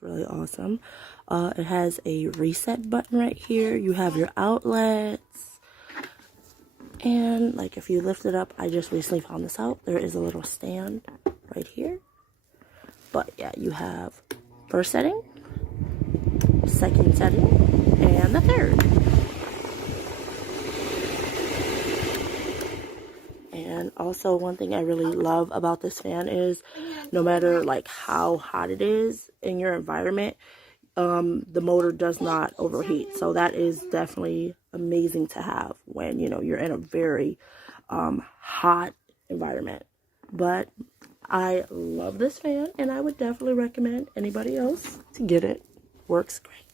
really awesome. It has a reset button right here. You have your outlets. And like if you lift it up, I just recently found this out. There is a little stand right here. But yeah, you have first setting, second setting, and the third. And also one thing I really love about this fan is no matter like how hot it is in your environment, the motor does not overheat. So that is definitely amazing to have when, you know, you're in a very hot environment. But I love this fan and I would definitely recommend anybody else to get it. Works great.